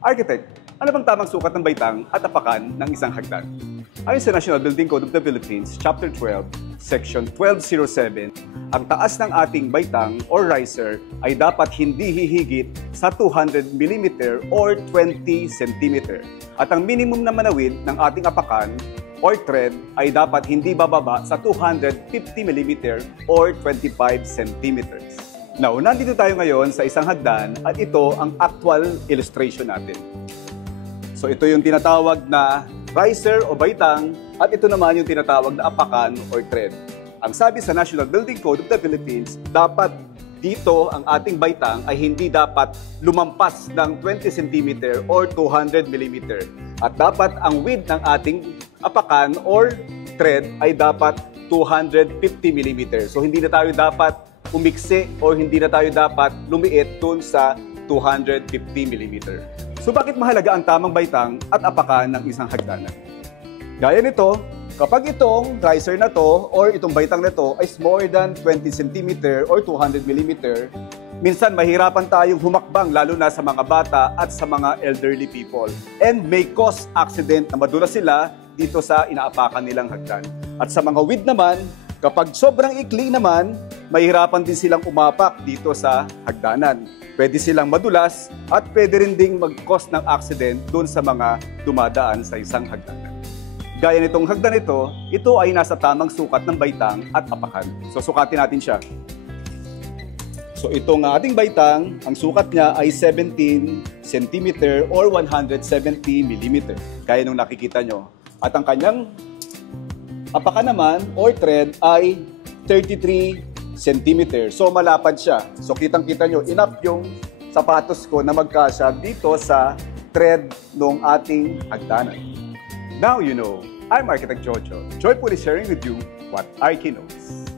Architect, ano bang tamang sukat ng baitang at apakan ng isang hagdan? Ayon sa National Building Code of the Philippines, Chapter 12, Section 1207, ang taas ng ating baitang or riser ay dapat hindi hihigit sa 200 mm or 20 cm. At ang minimum na manawid ng ating apakan or tread ay dapat hindi bababa sa 250 mm or 25 cm. Now, nandito tayo ngayon sa isang hagdan at ito ang actual illustration natin. So ito yung tinatawag na riser o baitang at ito naman yung tinatawag na apakan or tread. Ang sabi sa National Building Code of the Philippines, dapat dito ang ating baitang ay hindi dapat lumampas ng 20 cm or 200 mm. At dapat ang width ng ating apakan or tread ay dapat 250 mm. So hindi na tayo dapat umiksi o hindi na tayo dapat lumiit dun sa 250 mm. So bakit mahalaga ang tamang baitang at apakan ng isang hagdanan? Gaya nito, kapag itong riser na to or itong baitang na to is more than 20 cm or 200 mm, minsan mahirapan tayong humakbang lalo na sa mga bata at sa mga elderly people. And may cause accident na madulas sila dito sa inaapakan nilang hagdan. At sa mga width naman, kapag sobrang ikli naman, mahirapan din silang umapak dito sa hagdanan. Pwede silang madulas at pwede rin ding mag-cause ng accident doon sa mga dumadaan sa isang hagdanan. Gaya nitong hagdan ito ay nasa tamang sukat ng baitang at apakan. So sukatin natin siya. So itong ating baitang, ang sukat niya ay 17 cm or 170 mm. Gaya nung nakikita nyo. At ang kanyang apakan naman or tread ay 33 cm. So malapad siya. So kitang-kita nyo, enough yung sapatos ko na magkasya dito sa tread ng ating hagdanan. Now you know, I'm Architect Jojo, joyfully sharing with you what Archi knows.